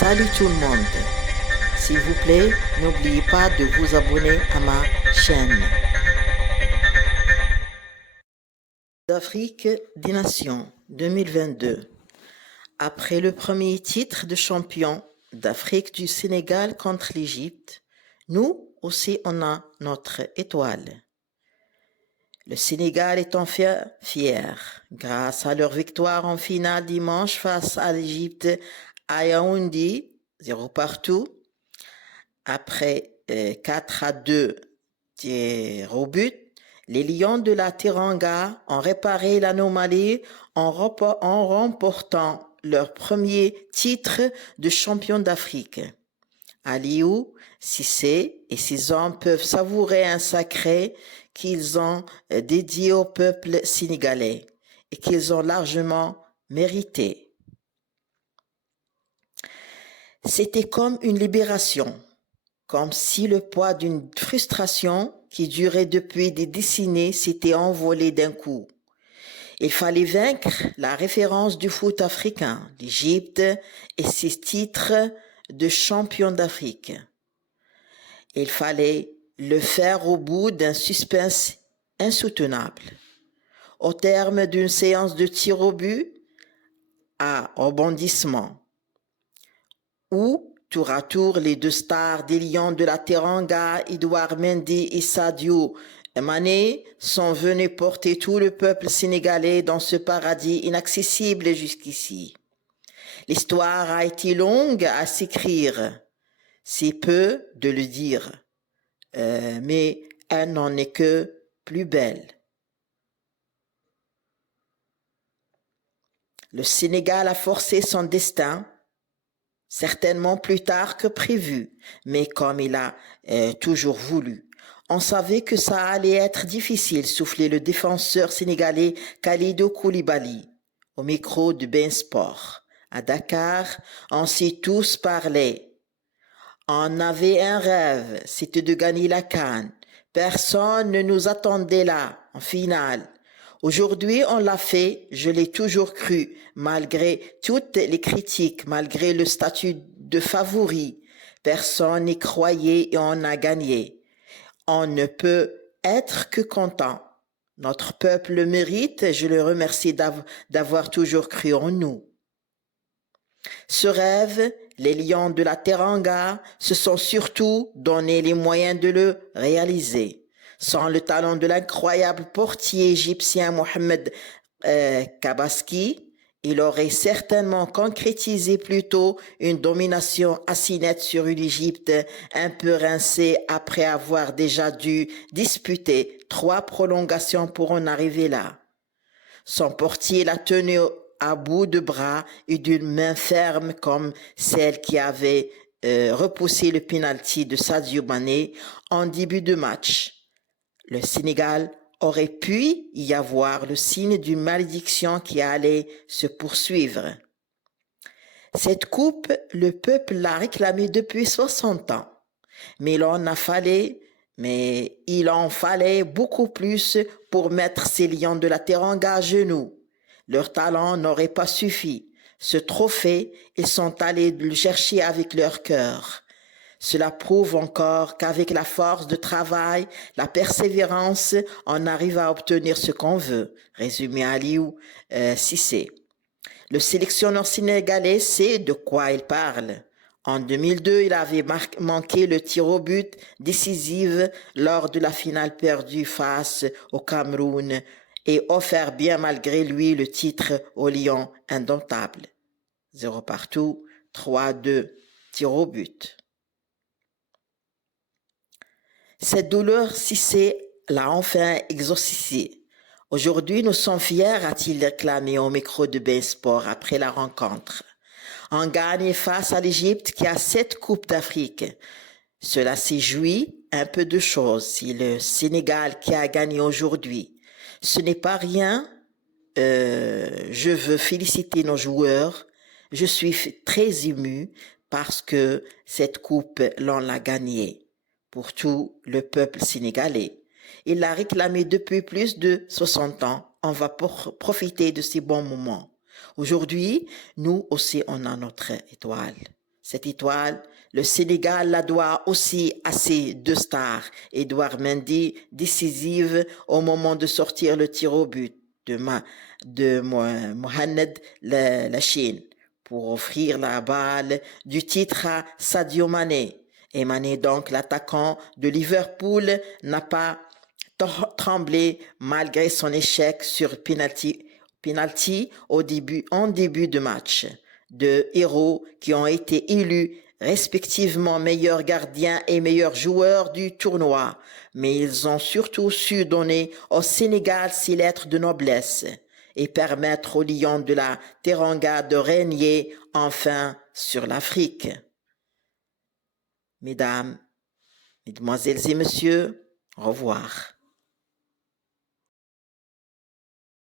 Salut tout le monde. S'il vous plaît, n'oubliez pas de vous abonner à ma chaîne. D'Afrique des Nations 2022. Après le premier titre de champion d'Afrique du Sénégal contre l'Égypte, nous aussi on a notre étoile. Le Sénégal est en fier grâce à leur victoire en finale dimanche face à l'Égypte à Yaoundé, 0 partout. Après 4-2 tirs au but, les Lions de la Teranga ont réparé l'anomalie en remportant leur premier titre de champion d'Afrique. Aliou Cissé et ses hommes peuvent savourer un sacré qu'ils ont dédié au peuple sénégalais et qu'ils ont largement mérité. C'était comme une libération, comme si le poids d'une frustration qui durait depuis des décennies s'était envolé d'un coup. Il fallait vaincre la référence du foot africain, l'Égypte et ses titres de champion d'Afrique. Il fallait le faire au bout d'un suspense insoutenable. Au terme d'une séance de tir au but à rebondissement, où tour à tour les deux stars des Lions de la Teranga, Edouard Mendy et Sadio Mané, sont venus porter tout le peuple sénégalais dans ce paradis inaccessible jusqu'ici. L'histoire a été longue à s'écrire, c'est peu de le dire, mais elle n'en est que plus belle. Le Sénégal a forcé son destin, certainement plus tard que prévu, mais comme il a toujours voulu. On savait que ça allait être difficile, soufflait le défenseur sénégalais Kalidou Koulibaly au micro de Ben Sport. À Dakar, on s'est tous parlé. On avait un rêve, c'était de gagner la CAN. Personne ne nous attendait là, en finale. Aujourd'hui, on l'a fait, je l'ai toujours cru, malgré toutes les critiques, malgré le statut de favori. Personne n'y croyait et on a gagné. On ne peut être que content. Notre peuple le mérite et je le remercie d'avoir toujours cru en nous. Ce rêve, les Lions de la Teranga se sont surtout donné les moyens de le réaliser. Sans le talent de l'incroyable portier égyptien Mohamed Kabaski, il aurait certainement concrétisé plutôt une domination assez nette sur une Égypte un peu rincée après avoir déjà dû disputer 3 prolongations pour en arriver là. Son portier l'a tenu à bout de bras et d'une main ferme comme celle qui avait repoussé le penalty de Sadio Mané en début de match. Le Sénégal aurait pu y avoir le signe d'une malédiction qui allait se poursuivre. Cette coupe, le peuple l'a réclamée depuis 60 ans. Mais il en fallait beaucoup plus pour mettre ces Lions de la Teranga à genoux. Leur talent n'aurait pas suffi. Ce trophée, ils sont allés le chercher avec leur cœur. Cela prouve encore qu'avec la force de travail, la persévérance, on arrive à obtenir ce qu'on veut. Résumé Aliou Cissé. Le sélectionneur sénégalais sait de quoi il parle. En 2002, il avait manqué le tir au but décisif lors de la finale perdue face au Cameroun et offert bien malgré lui le titre aux Lions indomptables. 0 partout, 3-2, tir au but. Cette douleur, Cissé l'a enfin exorcisée. Aujourd'hui, nous sommes fiers, a-t-il réclamé au micro de Ben Sport après la rencontre. On gagne face à l'Égypte qui a 7 coupes d'Afrique. Cela s'est joui un peu de choses. C'est le Sénégal qui a gagné aujourd'hui. Ce n'est pas rien. Je veux féliciter nos joueurs. Je suis très ému parce que cette coupe, l'on l'a gagnée pour tout le peuple sénégalais. Il l'a réclamé depuis plus de 60 ans. On va profiter de ces bons moments. Aujourd'hui, nous aussi, on a notre étoile. Cette étoile, le Sénégal la doit aussi à ses deux stars, Edouard Mendy, décisive au moment de sortir le tir au but de Mohamed Lachine pour offrir la balle du titre à Sadio Mané. Et Mané, donc l'attaquant de Liverpool, n'a pas tremblé malgré son échec sur penalty en début de match. Deux héros qui ont été élus respectivement meilleurs gardiens et meilleurs joueurs du tournoi, mais ils ont surtout su donner au Sénégal ses lettres de noblesse et permettre aux Lions de la Teranga de régner enfin sur l'Afrique. Mesdames, Mesdemoiselles et Messieurs, au revoir.